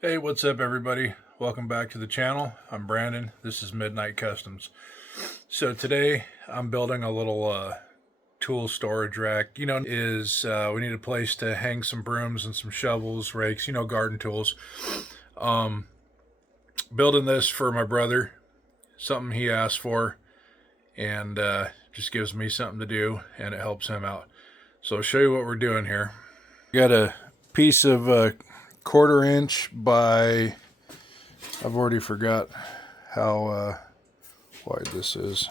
Hey, what's up everybody? Welcome back to the channel. I'm Brandon. This is Midnight Customs. So today I'm building a little tool storage rack. We need a place to hang some brooms and some shovels, rakes, garden tools. Building this for my brother, something he asked for, and just gives me something to do and it helps him out. So I'll show you what we're doing here. Got a piece of 1/4 inch by, I've already forgot how wide this is.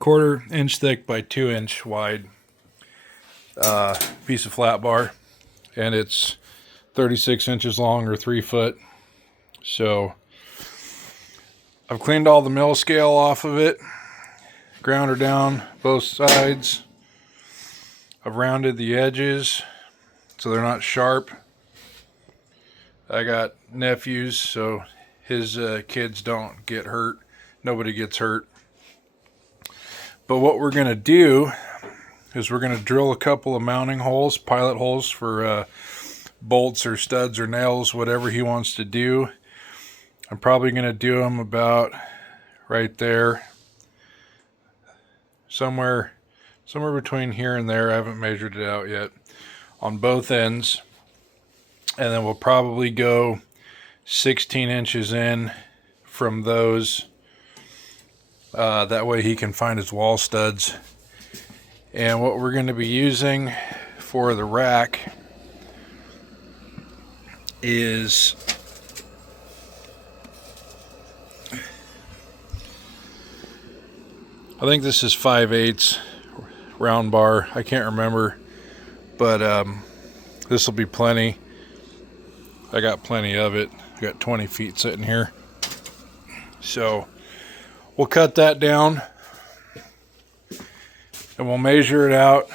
1/4 inch thick by 2 inch wide piece of flat bar, and it's 36 inches long or 3 foot. So I've cleaned all the mill scale off of it, ground her down both sides. I've rounded the edges so they're not sharp. I got nephews, so his kids don't get hurt. Nobody gets hurt. But what we're going to do is we're going to drill a couple of mounting holes, pilot holes for bolts or studs or nails, whatever he wants to do. I'm probably going to do them about right there. Somewhere between here and there. I haven't measured it out yet. On both ends. And then we'll probably go 16 inches in from those. That way he can find his wall studs. And what we're going to be using for the rack is I think this is 5/8 round bar. I can't remember, but this will be plenty. I got plenty of it. I got 20 feet sitting here. So we'll cut that down and we'll measure it out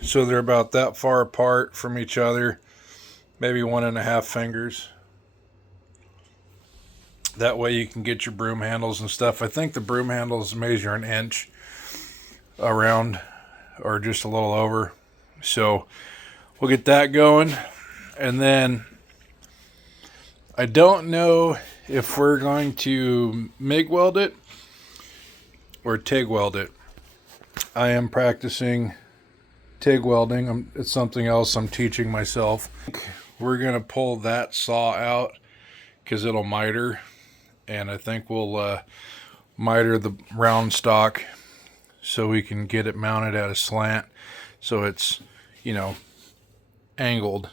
so they're about that far apart from each other, maybe 1.5 fingers. That way you can get your broom handles and stuff. I think the broom handles measure 1 inch around or just a little over. So we'll get that going, and then I don't know if we're going to MIG weld it or TIG weld it. I am practicing TIG welding. It's something else I'm teaching myself. We're going to pull that saw out because it'll miter, and I think we'll miter the round stock so we can get it mounted at a slant so it's, angled.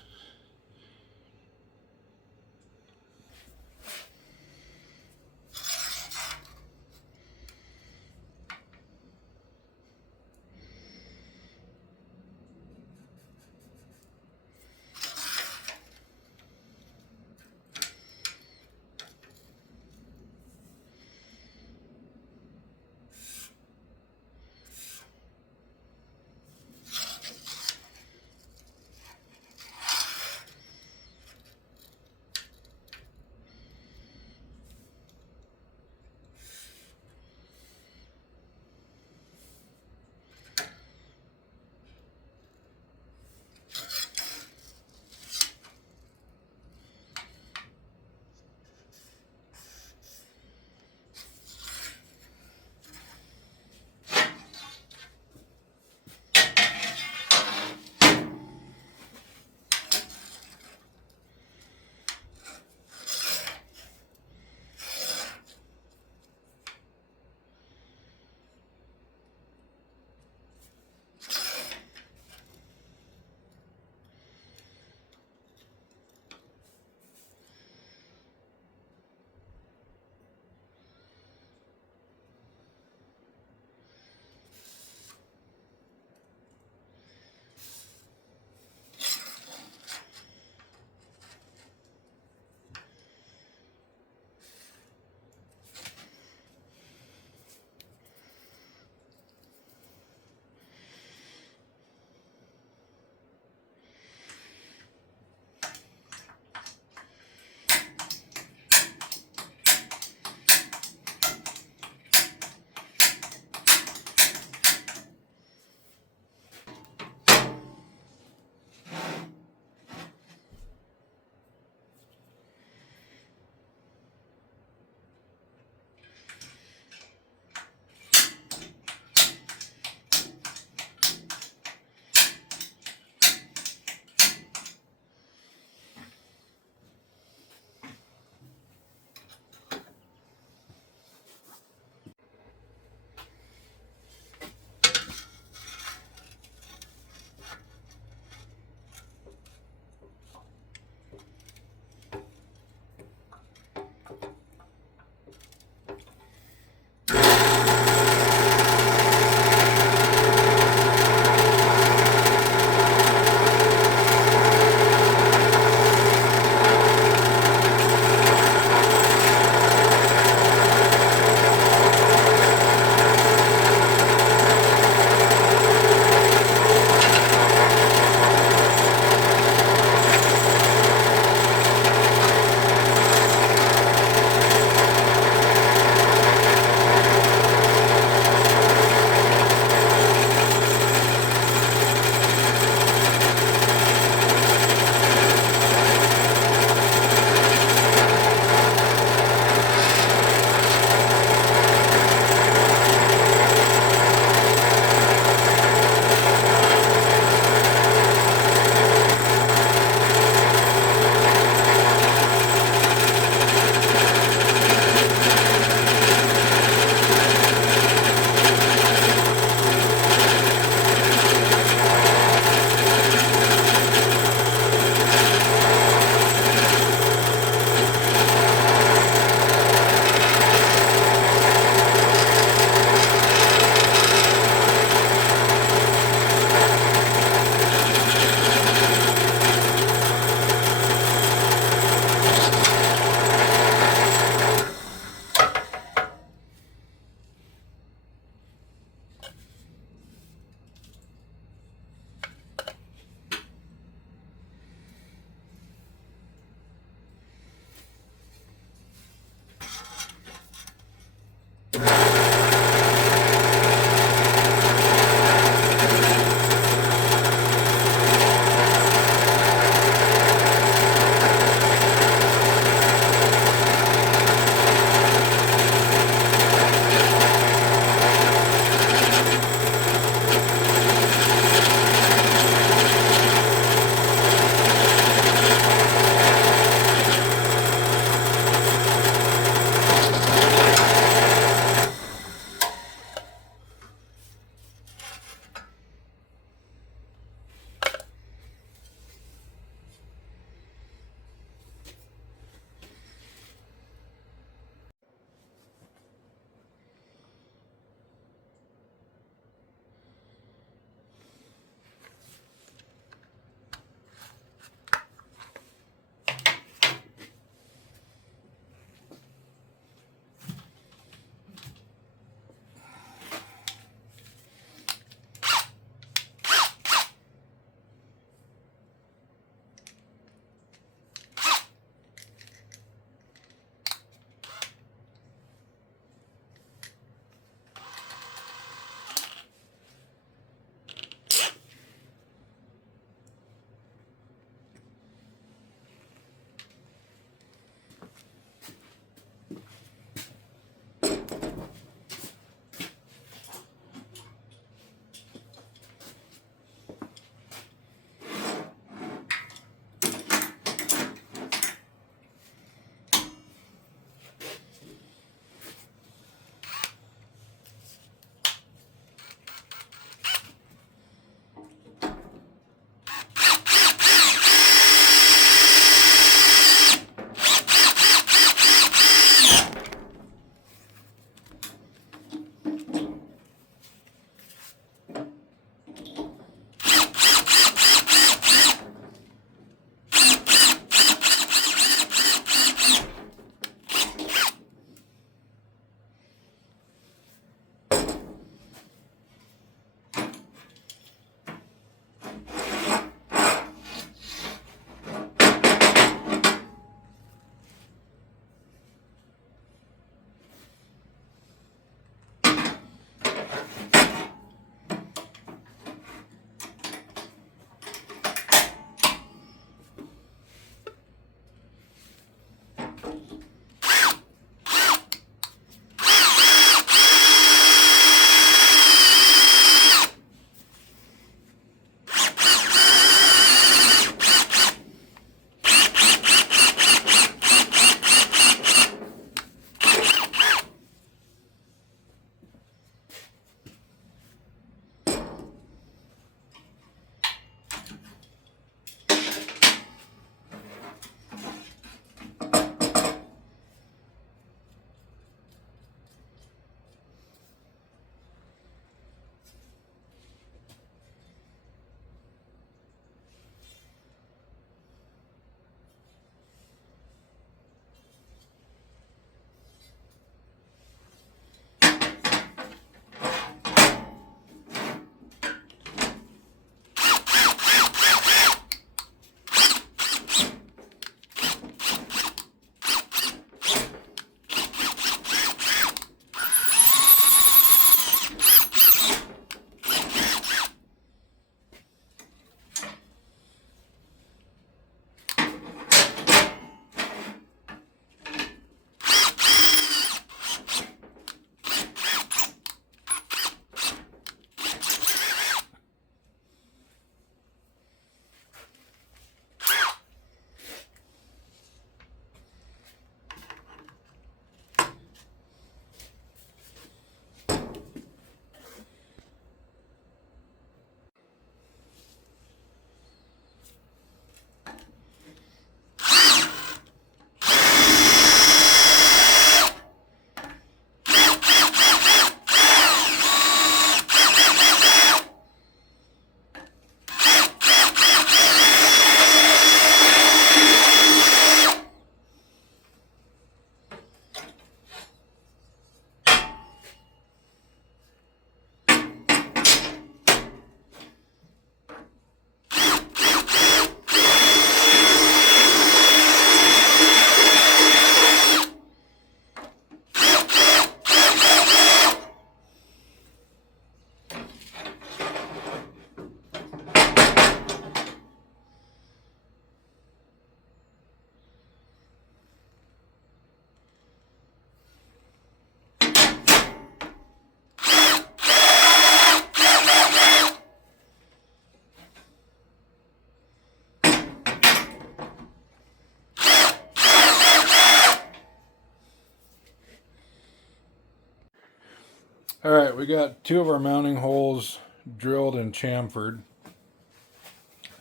All right, we got 2 of our mounting holes drilled and chamfered.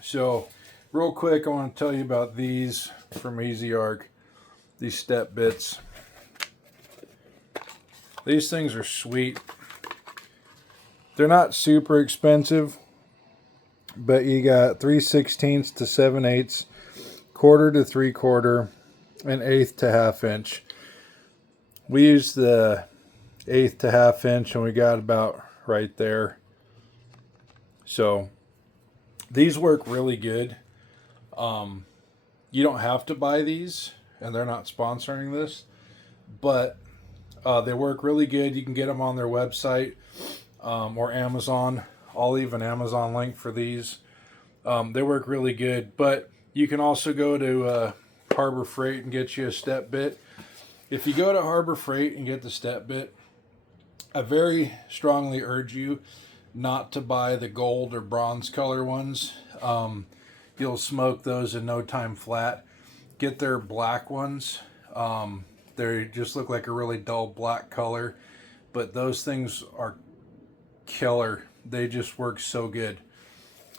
So real quick, I want to tell you about these from Easy Arc, these step bits. These things are sweet. They're not super expensive, but you got 3/16 to 7/8, 1/4 to 3/4, and 1/8 to 1/2 inch. We used the 1/8 to 1/2 inch, and we got about right there. So these work really good. You don't have to buy these, and they're not sponsoring this, but they work really good. You can get them on their website or Amazon. I'll leave an Amazon link for these. They work really good, but you can also go to Harbor Freight and get you a step bit. If you go to Harbor Freight and get the step bit, I very strongly urge you not to buy the gold or bronze color ones. You'll smoke those in no time flat. Get their black ones. They just look like a really dull black color, but those things are killer. They just work so good.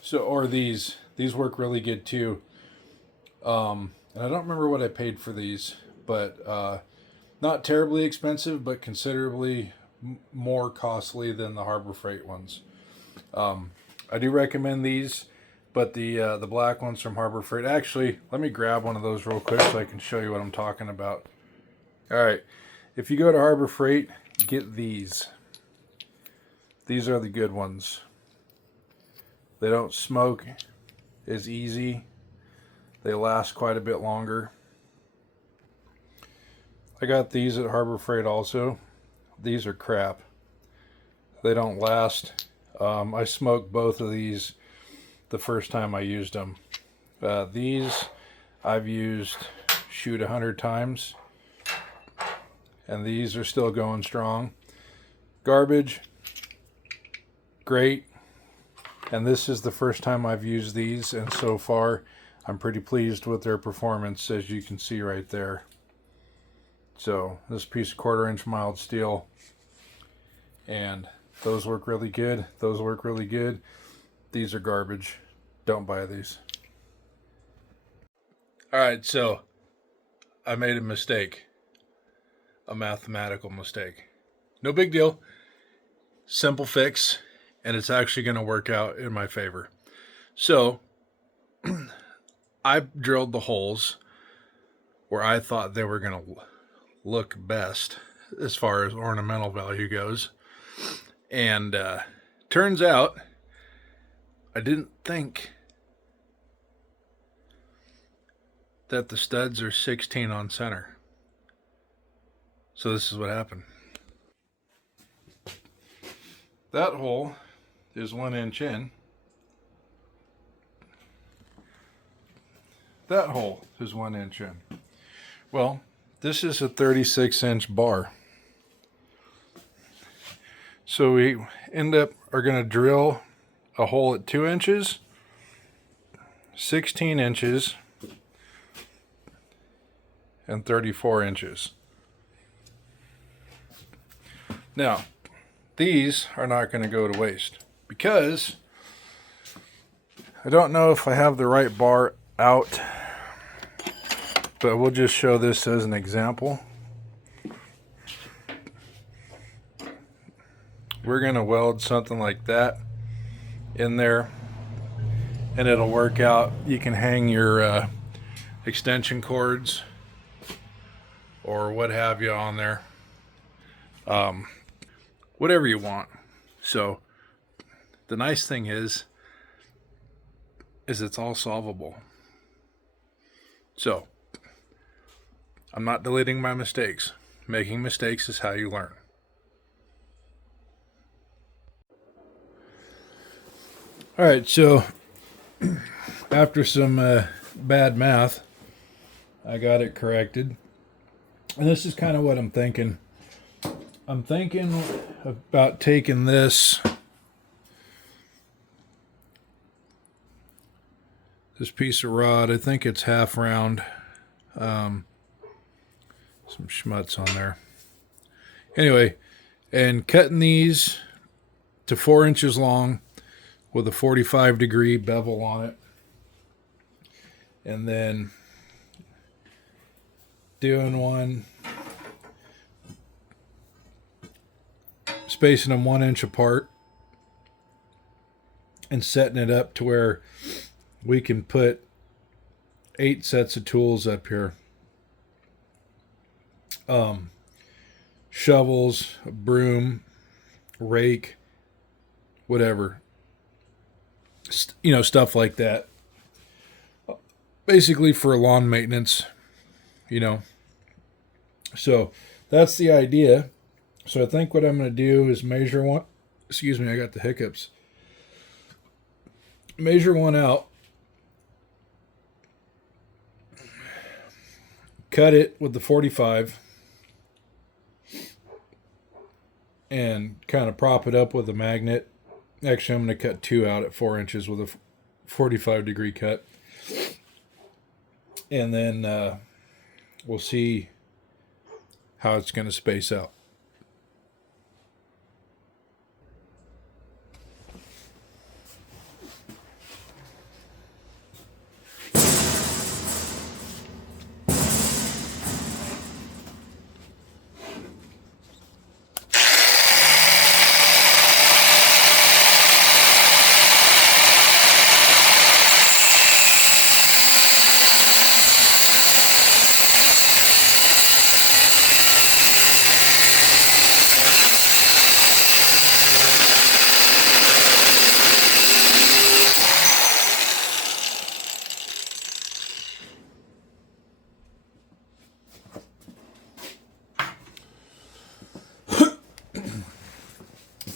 So, or these work really good too. And I don't remember what I paid for these, but not terribly expensive, but considerably more costly than the Harbor Freight ones. I do recommend these, but the black ones from Harbor Freight. Actually, let me grab one of those real quick so I can show you what I'm talking about. All right, if you go to Harbor Freight, get these. These are the good ones. They don't smoke as easy. They last quite a bit longer. I got these at Harbor Freight also. These are crap. They don't last. I smoked both of these the first time I used them. These I've used, shoot, 100 times. And these are still going strong. Garbage, great. And this is the first time I've used these, and so far I'm pretty pleased with their performance, as you can see right there. So this piece of 1/4 inch mild steel, and those work really good. Those work really good. These are garbage. Don't buy these. All right, so I made a mistake. A mathematical mistake. No big deal. Simple fix, and it's actually going to work out in my favor. So I drilled the holes where I thought they were going to look best as far as ornamental value goes. And turns out I didn't think that the studs are 16 on center. So this is what happened. That hole is 1 inch in. That hole is 1 inch in. Well, this is a 36-inch bar. So we are going to drill a hole at 2 inches, 16 inches, and 34 inches. Now, these are not going to go to waste because I don't know if I have the right bar out, but we'll just show this as an example. We're going to weld something like that in there, and it'll work out. You can hang your extension cords or what have you on there. Whatever you want. So the nice thing is it's all solvable. So I'm not deleting my mistakes. Making mistakes is how you learn. All right, so after some bad math, I got it corrected. And this is kind of what I'm thinking. I'm thinking about taking this piece of rod. I think it's half round. Some schmutz on there. Anyway, and cutting these to 4 inches long with a 45-degree bevel on it, and then doing one, spacing them 1 inch apart, and setting it up to where we can put 8 sets of tools up here. Shovels, a broom, rake, whatever. Stuff like that. Basically for lawn maintenance, So that's the idea. So I think what I'm going to do is measure one. Excuse me, I got the hiccups. Measure one out. Cut it with the 45. And kind of prop it up with a magnet. Actually, I'm going to cut 2 out at 4 inches with a 45-degree cut. And then we'll see how it's going to space out.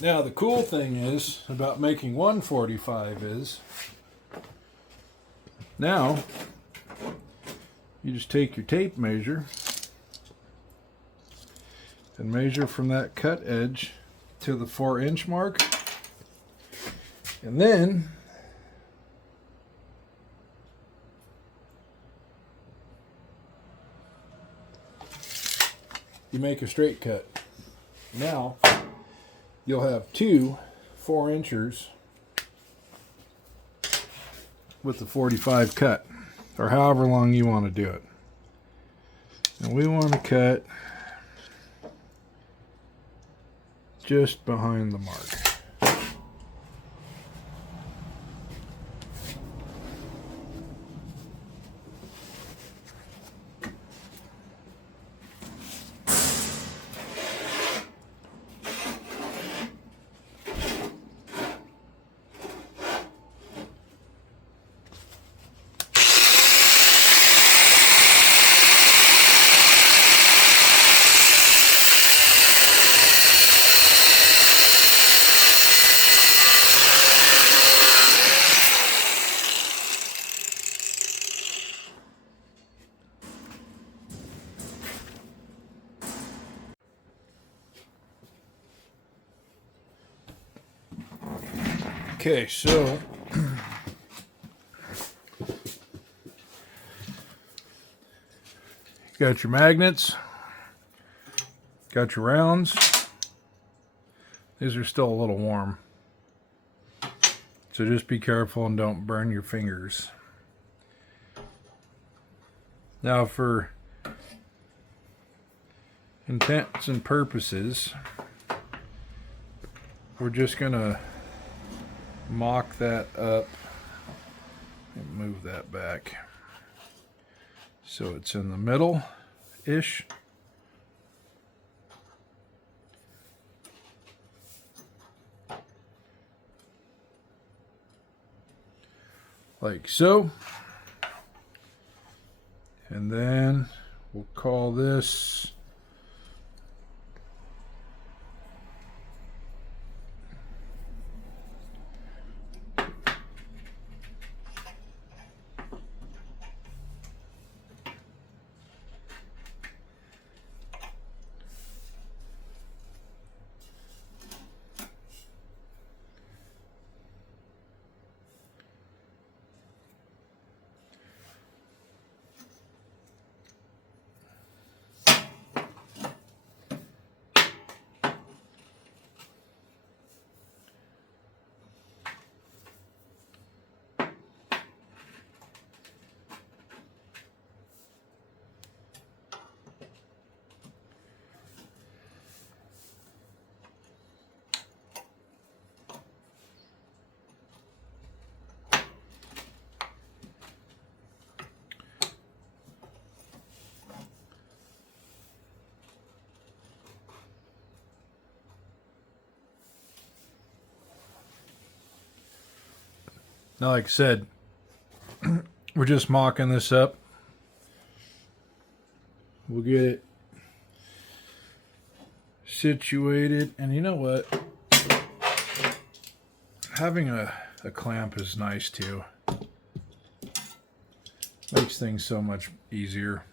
Now the cool thing is about making 145 is now you just take your tape measure and measure from that cut edge to the 4-inch mark, and then you make a straight cut. Now you'll have 2 4-inchers with the 45 cut, or however long you want to do it. And we want to cut just behind the mark. Okay, so got your magnets, got your rounds. These are still a little warm, so just be careful and don't burn your fingers. Now, for intents and purposes, we're just gonna mock that up and move that back so it's in the middle-ish. Like so. And then we'll call this Now, like I said, we're just mocking this up. We'll get it situated. And you know what? Having a clamp is nice too. Makes things so much easier.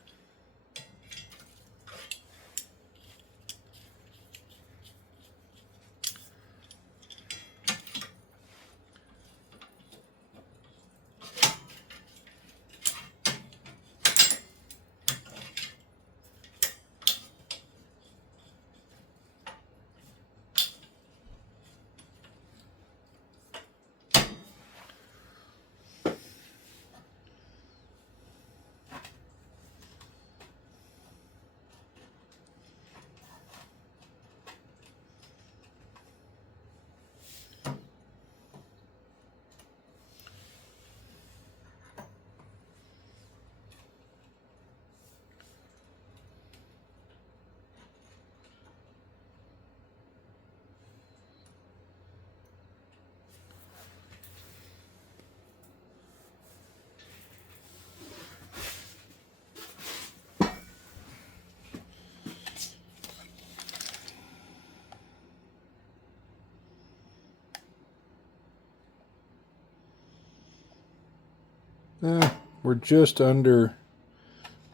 We're just under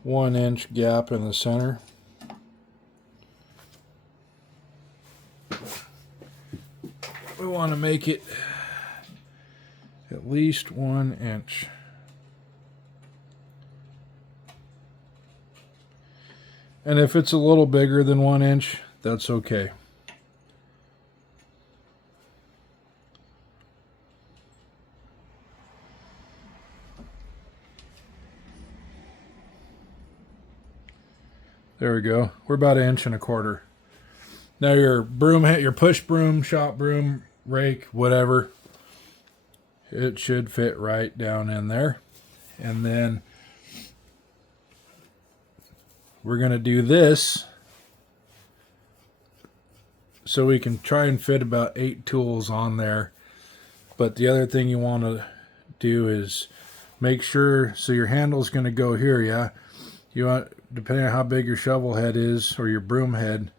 1 inch gap in the center. We want to make it at least 1 inch. And if it's a little bigger than 1 inch, that's okay. There we go. We're about 1.25 inches. Now your broom head, your push broom, shop broom, rake, whatever, it should fit right down in there. And then we're going to do this so we can try and fit about 8 tools on there. But the other thing you want to do is make sure, so your handle's going to go here, yeah? You want, depending on how big your shovel head is or your broom head,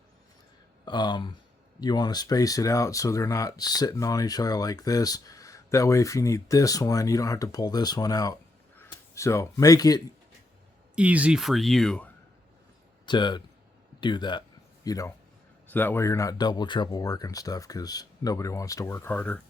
you want to space it out so they're not sitting on each other like this. That way if you need this one, you don't have to pull this one out. So make it easy for you to do that, you know. So that way you're not double, triple working stuff, because nobody wants to work harder.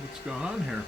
What's going on here?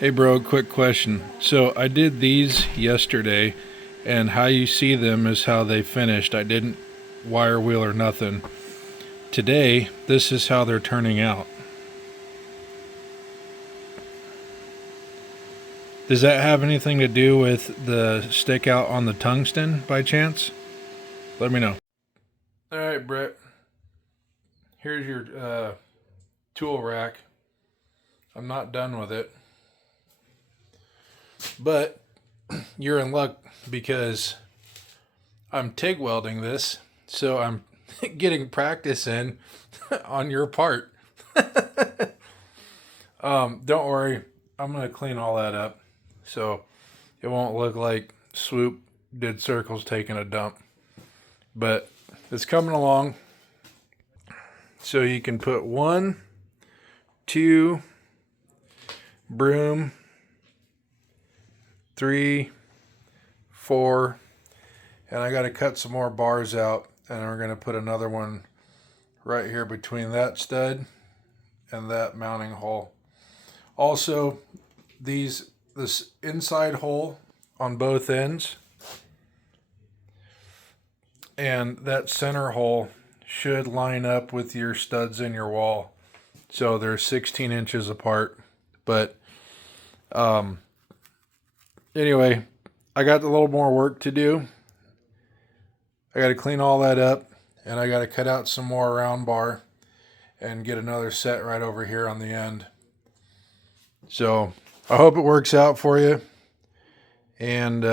Hey bro, quick question. So I did these yesterday, and how you see them is how they finished. I didn't wire wheel or nothing. Today, this is how they're turning out. Does that have anything to do with the stick out on the tungsten by chance? Let me know. Alright, Brett. Here's your tool rack. I'm not done with it. But you're in luck because I'm TIG welding this, so I'm getting practice in on your part. Don't worry, I'm gonna clean all that up so it won't look like Swoop did circles taking a dump. But it's coming along. So you can put 1, 2, broom, 3, 4, and I got to cut some more bars out, and we're going to put another one right here between that stud and that mounting hole. Also, this inside hole on both ends and that center hole should line up with your studs in your wall. So they're 16 inches apart. But anyway, I got a little more work to do. I got to clean all that up, and I got to cut out some more round bar and get another set right over here on the end. So I hope it works out for you. And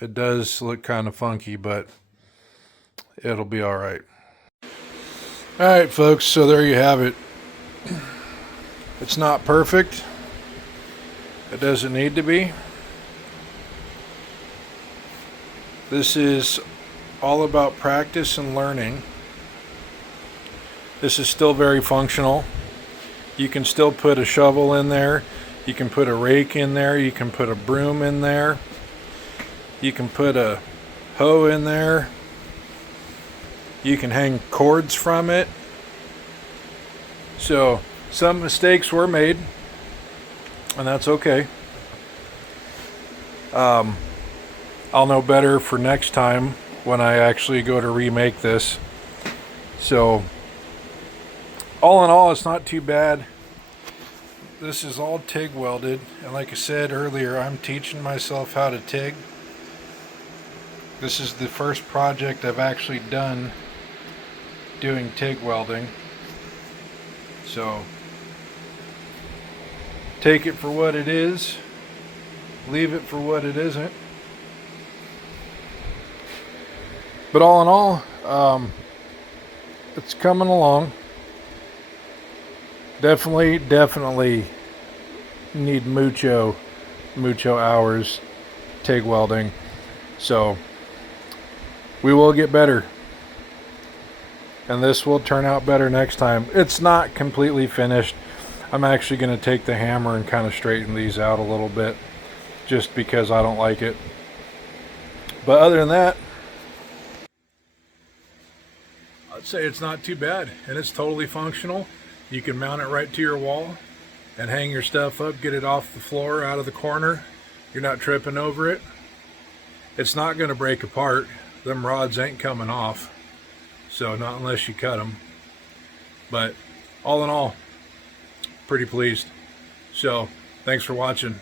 it does look kind of funky, but it'll be all right. All right, folks, so there you have it. It's not perfect. It doesn't need to be. This is all about practice and learning. This is still very functional. You can still put a shovel in there. You can put a rake in there. You can put a broom in there. You can put a hoe in there. You can hang cords from it. So some mistakes were made, and that's okay. I'll know better for next time when I actually go to remake this. So all in all, it's not too bad. This is all TIG welded, and like I said earlier, I'm teaching myself how to TIG. This is the first project I've actually done doing TIG welding. So take it for what it is, leave it for what it isn't. But all in all, it's coming along. Definitely need mucho hours TIG welding. So we will get better. And this will turn out better next time. It's not completely finished. I'm actually going to take the hammer and kind of straighten these out a little bit, just because I don't like it. But other than that, I'd say it's not too bad, and it's totally functional. You can mount it right to your wall and hang your stuff up, get it off the floor, out of the corner. You're not tripping over it. It's not going to break apart. Them rods ain't coming off. So not unless you cut them. But all in all, pretty pleased. So thanks for watching.